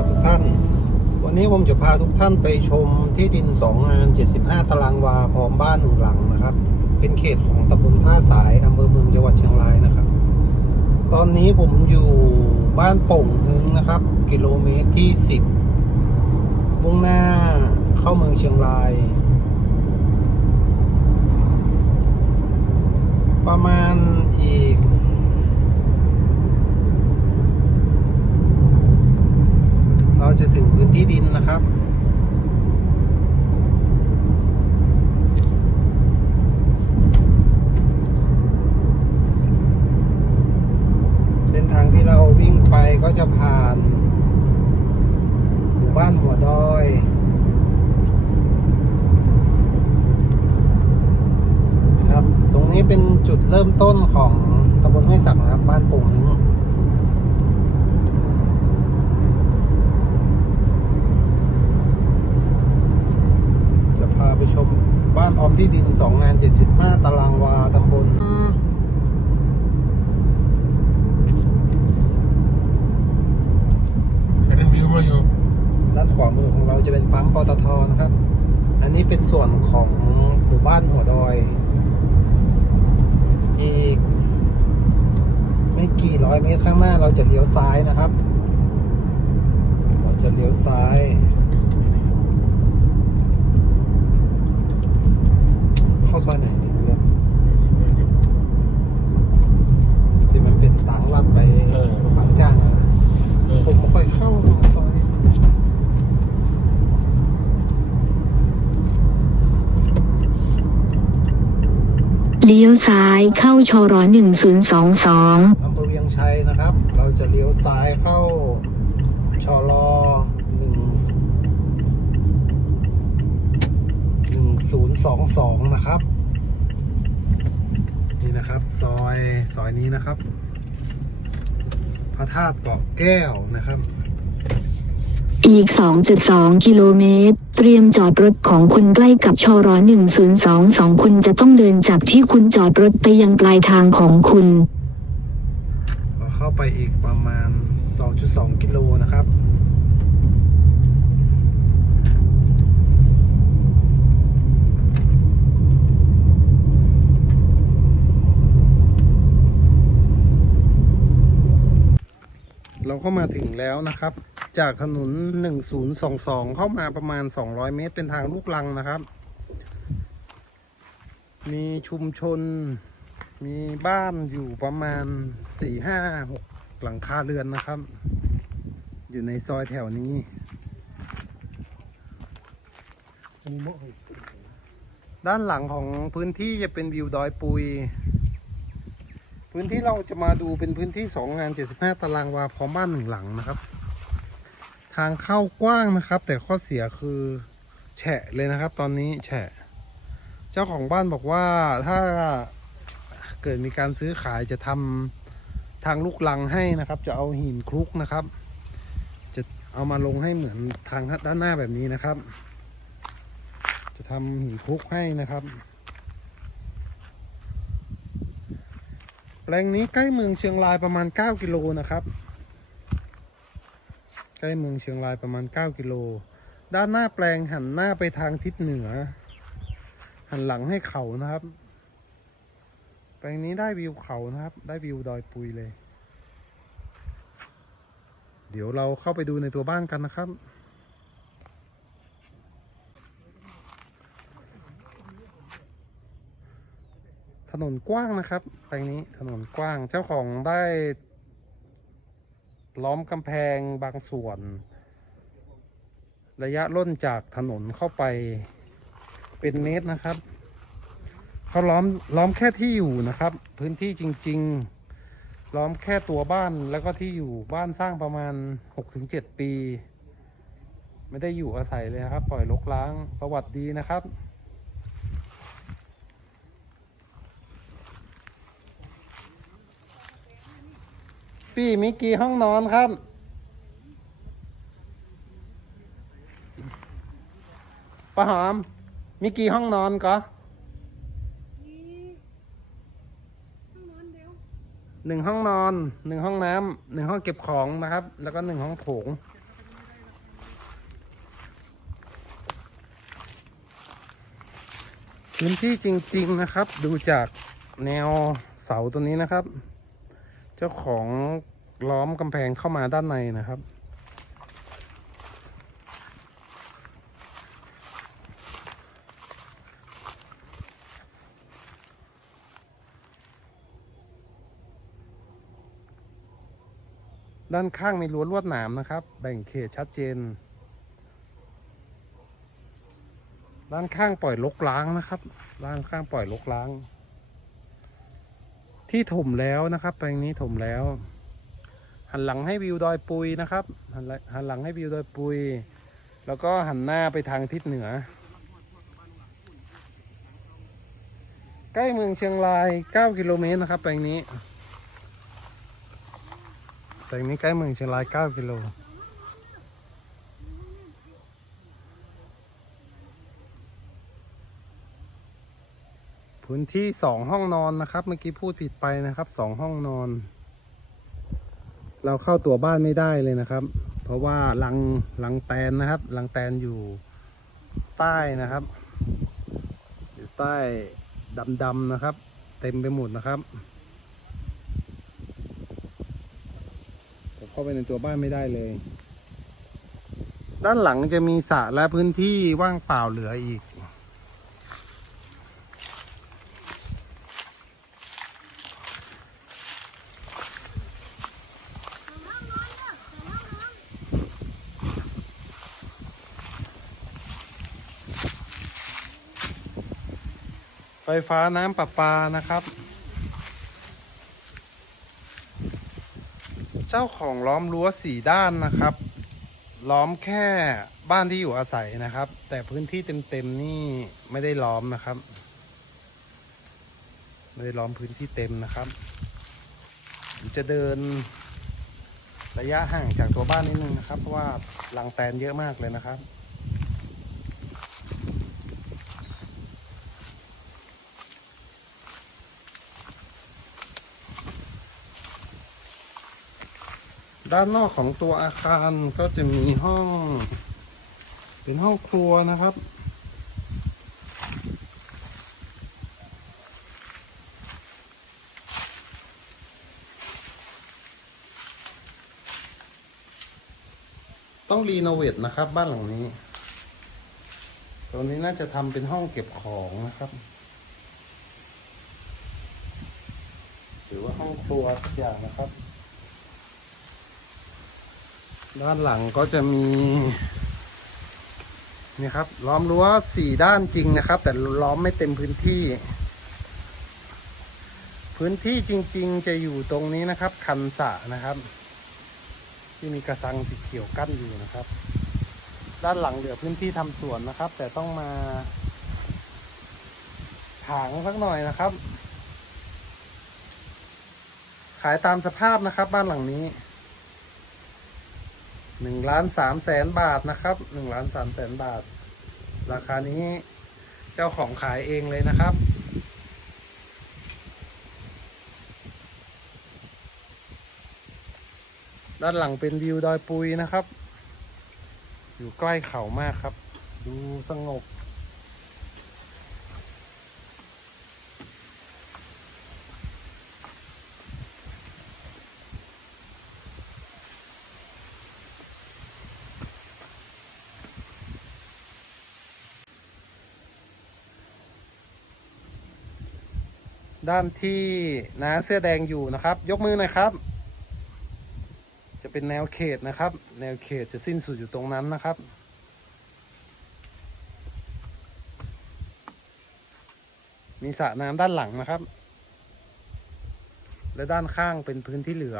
ครับทุกท่าน วันนี้ผมจะพาทุกท่านไปชมที่ดิน2งาน 75 ตารางวาพร้อมบ้านหนึ่งหลังนะครับ เป็นเขตของตำบลท่าสายอำเภอเมืองจังหวัดเชียงรายนะครับ ตอนนี้ผมอยู่บ้านโป่งฮึงนะครับ กิโลเมตรที่ 10มุ่งหน้าเข้าเมืองเชียงราย ประมาณอีก เราจะถึงพื้นที่ดินนะครับเส้นทางที่เราวิ่งไปก็จะผ่าน หมู่บ้านหัวดอย ครับ ตรงนี้เป็นจุดเริ่มต้นของตำบลห้วยสักนะครับ บ้านโป่งหิ้ง จะพาไปชม บ้านพร้อมที่ดิน2งาน75ตารางวาตำบล Eres mi rollo. ด้านขวามือของเราจะเป็นปั๊มปตทนะครับ อันนี้เป็นส่วนของหมู่บ้านหัวดอย อีก ไม่กี่ร้อยเมตรข้างหน้าเราจะเลี้ยวซ้ายนะครับ เราจะเลี้ยวซ้าย เข้าซอยไหนดีเรื่องที่มันเป็นตังลัดไป เออ บางจ้างอะผมไม่ค่อยเข้าซอย เลี้ยวซ้ายเข้าชร1022อำเภอเวียงชัยนะครับ เราจะเลี้ยวซ้ายเข้าชลหนึ่งหนึ่งศูนย์สองสองนะครับ นี่นะครับซอยซอยนี้นะครับ พระธาตุเกาะแก้วนะครับ อีก 2.2 กิโลเมตร เตรียมจอดรถของคุณใกล้กับชร1022 คุณจะต้องเดินจากที่คุณจอดรถไปยังปลายทางของคุณ เข้าไปอีกประมาณ 2.2 กิโลนะครับ ก็มาถึงแล้วนะครับ จากถนน 1022 เข้ามาประมาณ 200 เมตร เป็นทางลูกลังนะครับ มีชุมชน มีบ้านอยู่ประมาณสี่ห้าหกหลังคาเรือนนะครับ อยู่ในซอยแถวนี้ด้านหลังของพื้นที่จะเป็นวิวดอยปุย พื้นที่เราจะมาดูเป็นพื้นที่สองงาน 75 ตารางวาพร้อมบ้านหนึ่งหลังนะครับ ทางเข้ากว้างนะครับ แต่ข้อเสียคือแฉะเลยนะครับ ตอนนี้แฉะ เจ้าของบ้านบอกว่าถ้าเกิดมีการซื้อขายจะทำทางลูกลังให้นะครับ จะเอาหินคลุกนะครับ จะเอามาลงให้เหมือนทางด้านหน้าแบบนี้นะครับ จะทำหินคลุกให้นะครับ แปลงนี้ใกล้เมืองเชียงรายประมาณ 9 กิโลนะครับ ใกล้เมืองเชียงรายประมาณ 9 กิโล ด้านหน้าแปลงหันหน้าไปทางทิศเหนือ หันหลังให้เขานะครับ แปลงนี้ได้วิวเขานะครับ ได้วิวดอยปุยเลย เดี๋ยวเราเข้าไปดูในตัวบ้านกันนะครับ นนกว้างนะครับแปลงนี้ถนนกว้างเจ้าของได้ ล้อมกำแพงบางส่วน ระยะล่นจากถนนเข้าไปเป็นเมตรนะครับเขาล้อมล้อมแค่ที่อยู่นะครับ พื้นที่จริง ๆ ล้อมแค่ตัวบ้านแล้วก็ที่อยู่บ้านสร้างประมาณหกถึงเจ็ดปี ไม่ได้อยู่อาศัยเลยครับ ปล่อยรกร้างประวัติดีนะครับ ปี่มีกี่ห้องนอนครับ ประหอมมีกี่ห้องนอนกอหนึ่งห้องนอน หนึ่งห้องน้ำหนึ่งห้องเก็บของนะครับ แล้วก็หนึ่งห้องโถง พื้นที่จริง ๆนะครับ ดูจากแนวเสาตัวนี้นะครับ เจ้าของล้อมกำแพงเข้ามาด้านในนะครับ ด้านข้างมีรั้วลวดหนามนะครับ แบ่งเขตชัดเจน ด้านข้างปล่อยลกล้างนะครับ ด้านข้างปล่อยลกล้าง ที่ถมแล้วนะครับ แปลงนี้ถมแล้ว หันหลังให้วิวดอยปุยนะครับ หันหลังหันหลังให้วิวดอยปุย แล้วก็หันหน้าไปทางทิศเหนือ ใกล้เมืองเชียงราย 9 กิโลเมตรนะครับ แปลงนี้ แปลงนี้ใกล้เมืองเชียงราย 9 กิโล พื้นที่สองห้องนอนนะครับ เมื่อกี้พูดผิดไปนะครับสองห้องนอน เราเข้าตัวบ้านไม่ได้เลยนะครับ เพราะว่าลังลังแตนนะครับลังแตนอยู่ใต้นะครับ อยู่ใต้ดำๆนะครับ เต็มไปหมดนะครับผมเข้าไปในตัวบ้านไม่ได้เลย ด้านหลังจะมีสระและพื้นที่ว่างเปล่าเหลืออีก ไฟฟ้าน้ำประปานะครับ เจ้าของล้อมรั้วสี่ด้านนะครับ ล้อมแค่บ้านที่อยู่อาศัยนะครับ แต่พื้นที่เต็มๆนี่ไม่ได้ล้อมนะครับ ไม่ได้ล้อมพื้นที่เต็มนะครับ จะเดินระยะห่างจากตัวบ้านนิดนึงนะครับ เพราะว่าหลังแตนเยอะมากเลยนะครับ ด้านนอกของตัวอาคารก็จะมีห้อง เป็นห้องครัวนะครับ ต้องรีโนเวทนะครับ บ้านหลังนี้ตรงนี้น่าจะทำเป็นห้องเก็บของนะครับหรือว่าห้องครัวทุกอย่างนะครับ ด้านหลังก็จะมีนี่ครับ ล้อมรั้วสี่ด้านจริงนะครับ แต่ล้อมไม่เต็มพื้นที่ พื้นที่จริง ๆ จะอยู่ตรงนี้นะครับ คันสะนะครับ ที่มีกระสังสีเขียวกั้นอยู่นะครับ ด้านหลังเหลือพื้นที่ทำสวนนะครับ แต่ต้องมาถางสักหน่อยนะครับ ขายตามสภาพนะครับ บ้านหลังนี้ หนึ่งล้านสามแสนบาทนะครับหนึ่งล้านสามแสนบาท ราคานี้เจ้าของขายเองเลยนะครับ ด้านหลังเป็นวิวดอยปุยนะครับ อยู่ใกล้เขามากครับ ดูสงบ ด้านที่น้าเสื้อแดงอยู่นะครับ ยกมือหน่อยครับ จะเป็นแนวเขตนะครับ แนวเขตจะสิ้นสุดอยู่ตรงนั้นนะครับ มีสระน้ำด้านหลังนะครับ และด้านข้างเป็นพื้นที่เหลือ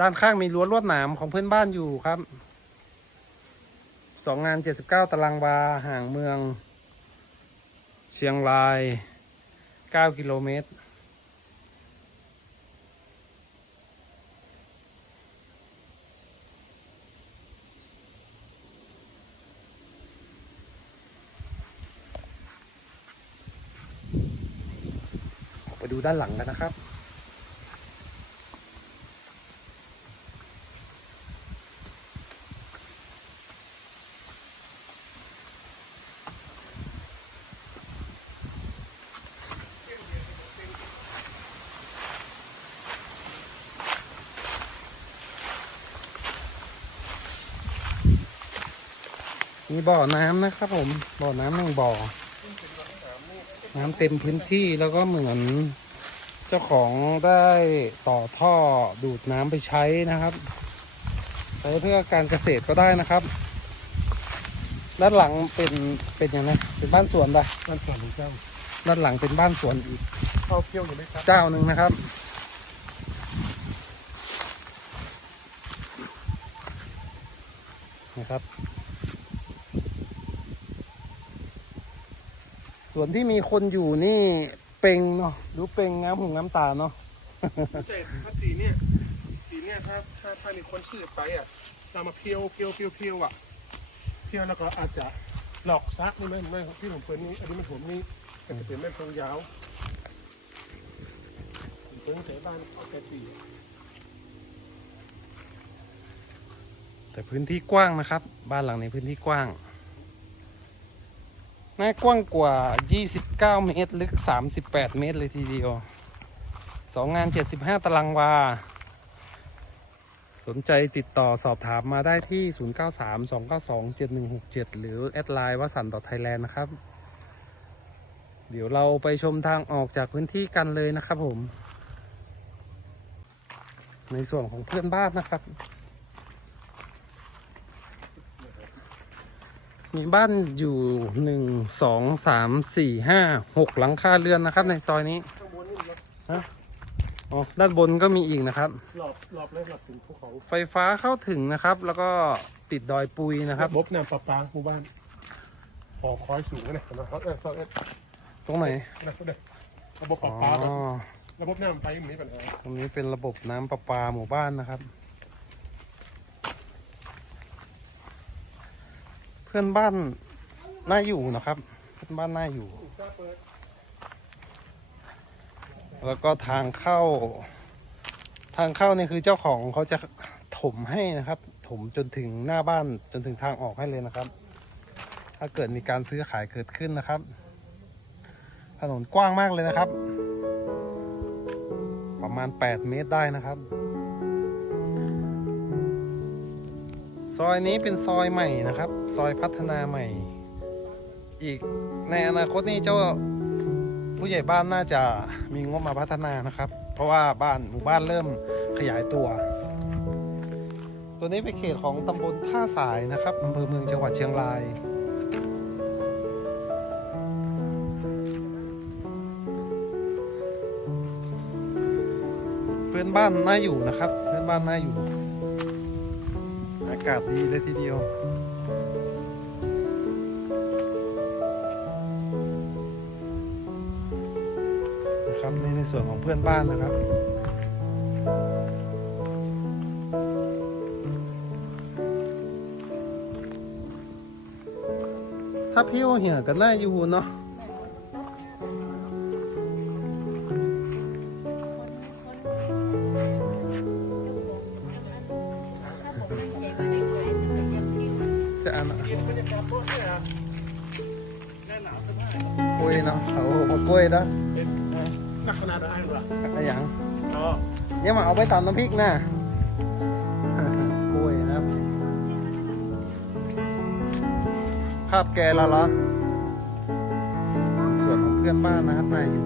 ด้านข้างมีรั้วลวดหนามของเพื่อนบ้านอยู่ครับสองงานเจ็ดสิบเก้าตารางวาห่างเมือง เชียงรายเก้ากิโลเมตร ไปดูด้านหลังกันนะครับ มีบ่อน้ำนะครับผมบ่อน้ำหนึ่งบ่อ น้ำเต็มพื้นที่แล้วก็เหมือนเจ้าของได้ต่อท่อดูดน้ำไปใช้นะครับใช้เพื่อการเกษตรก็ได้นะครับ ด้านหลังเป็นเป็นยังไงเป็นบ้านสวนปะบ้านสวนของเจ้า ด้านหลังเป็นบ้านสวนอีกเข้าเที่ยวอยู่ไหมครับเจ้าหนึ่งนะครับนะครับ ส่วนที่มีคนอยู่นี่เป่งเนาะดูเป่งน้ำหูน้ำตาเนาะแต่ถ้าสีเนี่ยสีเนี่ยถ้าถ้าถ้ามีคนชื่อไปอะเรามาเพียวเพียวเพียวเพียวอะเพียวแล้วก็อาจจะหลอกซักนี่ไหมไม่ที่ผมเปิดนี่อันนี้มันผมนี่แต่จะเป็นแม่ทองยาวผมเปิดตั้งแต่บ้านเอาแค่ตีแต่พื้นที่กว้างนะครับ บ้านหลังในพื้นที่กว้าง น่ากว้างกว่า 29 เมตร ลึก 38 เมตรเลยทีเดียวสองงาน 75 ตารางวา สนใจติดต่อสอบถามมาได้ที่ 0932927167 หรือ แอดไลน์วสันต์ไทยแลนด์นะครับ เดี๋ยวเราไปชมทางออกจากพื้นที่กันเลยนะครับผม ในส่วนของเพื่อนบ้านนะครับ มีบ้านอยู่หนึ่งสองสามสี่ห้าหกหลังคาเรือนนะครับ ในซอยนี้ข้างบนนี่นะอ๋อด้านบนก็มีอีกนะครับ หลอบหลอบเลยหลอบถึงภูเขาไฟฟ้าเข้าถึงนะครับ แล้วก็ติดดอยปุยนะครับระบบน้ำประปาหมู่บ้านหอคอยสูงนะเห็นไหมเขาเออเขาเออตรงไหนนะเขาเด้ระบบปอ๋ระอปาแบบระบบน้ำไฟมันมีปัญหาตรงนี้เป็นระบบน้ำประปาหมู่บ้านนะครับ เพื่อนบ้านน่าอยู่นะครับ เพื่อนบ้านน่าอยู่ แล้วก็ทางเข้า ทางเข้านี่คือเจ้าของเขาจะถมให้นะครับ ถมจนถึงหน้าบ้านจนถึงทางออกให้เลยนะครับ ถ้าเกิดมีการซื้อขายเกิดขึ้นนะครับ ถนนกว้างมากเลยนะครับ ประมาณ 8 เมตรได้นะครับ ซอยนี้เป็นซอยใหม่นะครับ ซอยพัฒนาใหม่ อีกในอนาคตนี้เจ้าผู้ใหญ่บ้านน่าจะมีงบมาพัฒนานะครับ เพราะว่าบ้านหมู่บ้านเริ่มขยายตัว ตัวนี้เป็นเขตของตำบลท่าสายนะครับอำเภอเมืองจังหวัดเชียงรายเพื่อนบ้านน่าอยู่นะครับ เพื่อนบ้านน่าอยู่ากาศดีเลยทีเดียวนะครับในในส่วนของเพื่อนบ้านนะครับถ้าพี่โอเหี่ยก็น่าอยู่เนาะ ลักษณะได้หรออะไรอย่างอ๋อเนี่ยมาเอาไปตำน้ำพริกนะกล้วยนะครับภาพแกแล้วเหรอส่วนของเพื่อนบ้านนะครับนายอยู่